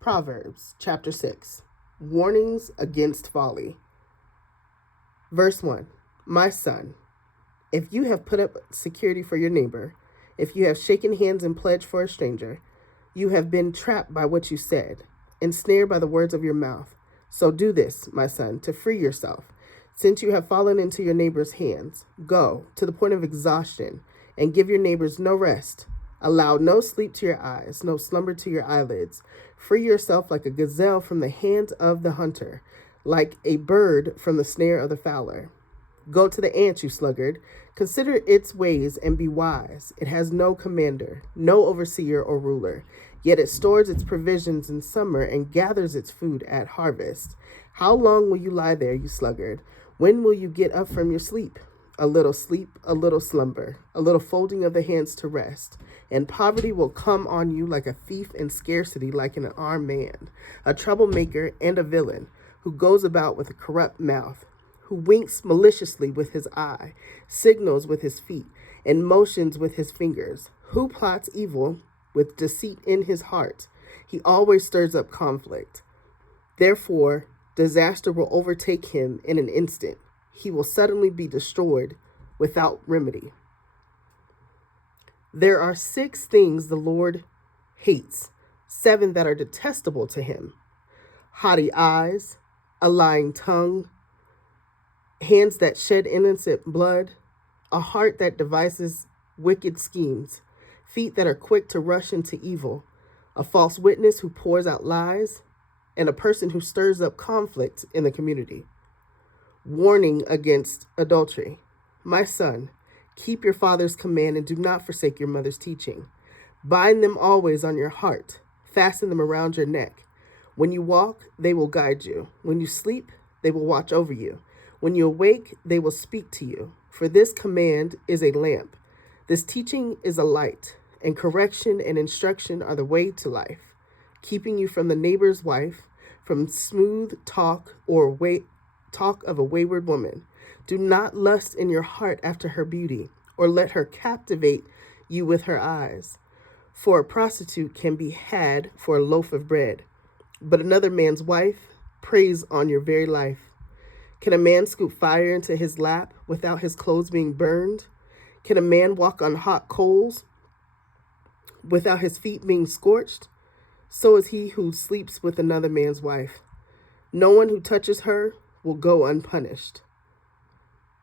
Proverbs chapter 6. Warnings against folly. Verse 1. My son, if you have put up security for your neighbor, if you have shaken hands and pledged for a stranger, you have been trapped by what you said, ensnared by the words of your mouth. So do this, my son, to free yourself. Since you have fallen into your neighbor's hands, go to the point of exhaustion and give your neighbors no rest. Allow no sleep to your eyes, no slumber to your eyelids. Free yourself like a gazelle from the hand of the hunter, like a bird from the snare of the fowler. Go to the ant, you sluggard. Consider its ways and be wise. It has no commander, no overseer or ruler. Yet it stores its provisions in summer and gathers its food at harvest. How long will you lie there, you sluggard? When will you get up from your sleep, a little slumber, a little folding of the hands to rest. And poverty will come on you like a thief, and scarcity like an armed man, a troublemaker and a villain, who goes about with a corrupt mouth, who winks maliciously with his eye, signals with his feet, and motions with his fingers, who plots evil with deceit in his heart. He always stirs up conflict. Therefore, disaster will overtake him in an instant. He will suddenly be destroyed without remedy. There are 6 things the Lord hates, 7 that are detestable to him: haughty eyes, a lying tongue, hands that shed innocent blood, a heart that devises wicked schemes, feet that are quick to rush into evil, a false witness who pours out lies, and a person who stirs up conflict in the community. Warning against adultery. My son, keep your father's command and do not forsake your mother's teaching. Bind them always on your heart. Fasten them around your neck. When you walk, they will guide you. When you sleep, they will watch over you. When you awake, they will speak to you. For this command is a lamp. This teaching is a light, and correction and instruction are the way to life, keeping you from the neighbor's wife, from smooth talk or talk of a wayward woman. Do not lust in your heart after her beauty, or let her captivate you with her eyes. For a prostitute can be had for a loaf of bread, but another man's wife preys on your very life. Can a man scoop fire into his lap without his clothes being burned? Can a man walk on hot coals without his feet being scorched? So is he who sleeps with another man's wife. No one who touches her will go unpunished.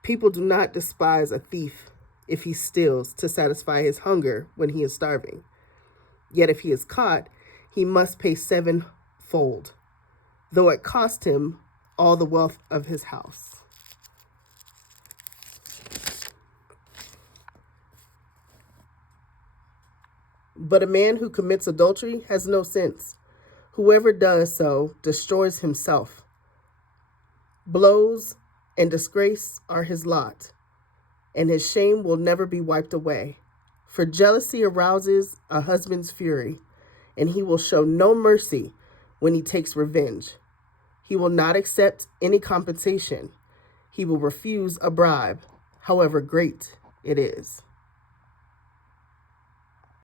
People do not despise a thief if he steals to satisfy his hunger when he is starving. Yet if he is caught, he must pay 7-fold, though it cost him all the wealth of his house. But a man who commits adultery has no sense. Whoever does so destroys himself. Blows and disgrace are his lot, and his shame will never be wiped away. For jealousy arouses a husband's fury, and he will show no mercy when he takes revenge. He will not accept any compensation. He will refuse a bribe, however great it is.